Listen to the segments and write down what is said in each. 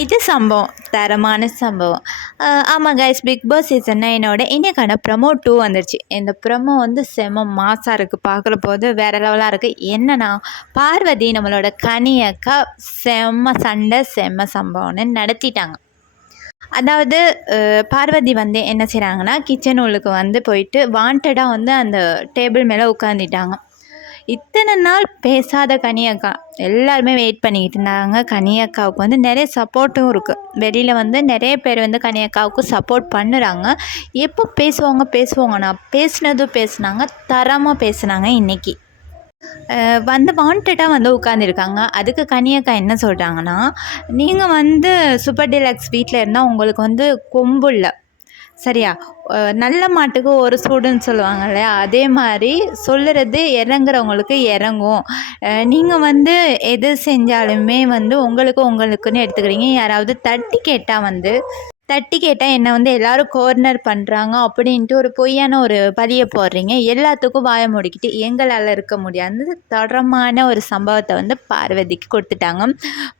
இது சம்பவம் தரமான சம்பவம். ஆமாம் கைஸ், பிக் பாஸ் சீசன் 9 இன்றைக்கான ப்ரமோ 2 வந்துருச்சு. இந்த ப்ரமோ வந்து செம மாசாக இருக்குது, பார்க்குற போது வேறு லெவலாக இருக்குது. என்னன்னா, பார்வதி நம்மளோட கனியக்கா செம்ம சண்டை செம்ம சம்பவம்னு நடத்திட்டாங்க. அதாவது பார்வதி வந்து என்ன செய்கிறாங்கன்னா, கிச்சன் உள்ளுக்கு வந்து போயிட்டு வாண்டடாக வந்து அந்த டேபிள் மேலே உட்காந்துட்டாங்க. இத்தனை நாள் பேசாத கனியக்கா எல்லாருமே வெயிட் பண்ணிக்கிட்டு இருந்தாங்க. கனியக்காவுக்கு வந்து நிறைய சப்போர்ட்டும் இருக்குது. வெளியில் வந்து நிறைய பேர் வந்து கனியக்காவுக்கு சப்போர்ட் பண்ணுறாங்க. எப்போ பேசுவாங்கன்னா பேசுனாங்க, தரமாக பேசுனாங்க. இன்றைக்கி வந்து வாண்டடாக வந்து உட்காந்துருக்காங்க. அதுக்கு கனியக்கா என்ன சொல்கிறாங்கன்னா, நீங்கள் வந்து சூப்பர் டீலக்ஸ் வீட்டில் இருந்தால் உங்களுக்கு வந்து கொம்பு இல்லை சரியா, நல்ல மாட்டுக்கு ஒரு சூடுன்னு சொல்லுவாங்க இல்லையா, அதே மாதிரி சொல்லுறது இறங்குறவங்களுக்கு இறங்கும். நீங்கள் வந்து எது செஞ்சாலுமே வந்து உங்களுக்குன்னு எடுத்துக்கிறீங்க. யாராவது தட்டி கேட்டால் என்னை வந்து எல்லோரும் கோர்னர் பண்ணுறாங்க அப்படின்ட்டு ஒரு பொய்யான ஒரு பழியை போடுறீங்க. எல்லாத்துக்கும் வாயை மூடிக்கிட்டு எங்களால் இருக்க முடியாது தரமான ஒரு சம்பவத்தை வந்து பார்வதிக்கு கொடுத்துட்டாங்க.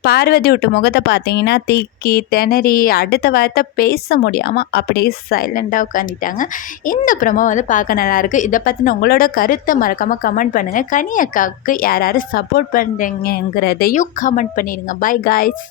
பார்வதி விட்டு முகத்தை பார்த்தீங்கன்னா திக்கி திணறி அடுத்த வார்த்தை பேச முடியாமல் அப்படியே சைலண்டாக உட்காந்துட்டாங்க. இந்த ப்ரோமோ வந்து பார்க்க நல்லாயிருக்கு. இதை பற்றின உங்களோட கருத்தை மறக்காமல் கமெண்ட் பண்ணுங்கள். கனி அக்காவுக்கு யார் சப்போர்ட் பண்ணுறீங்கிறதையும் கமெண்ட் பண்ணிடுங்க. By guys.